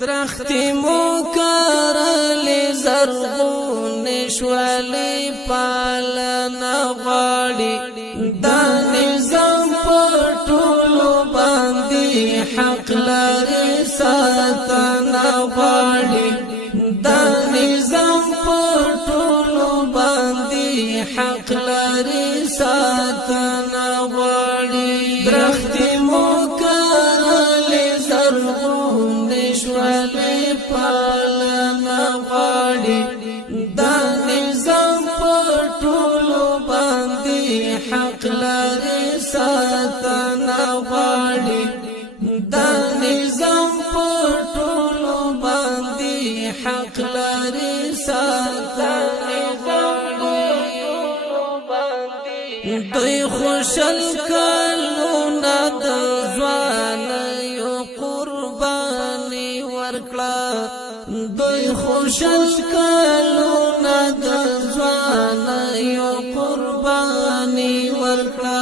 درختی مو کرلی زرغون شوالی پالنا غاڑی دا نظام پر طولو باندی حق لري ساتنا غاڑی دا نظام پر طولو باندی حق لري ساتنا غاڑی درختی مو کرلی زرغون شوالی پالنا غاڑی دا نظام پر طولو باندی حق لري ساتنا غاڑی دا نظام پر طولو باندی حق لري ساتنا غاڑی دوی خوشل کلونا د ځوان یو قربانی ورکړه دوی خوشل کلونا د ځوان یو قربانی ورکړه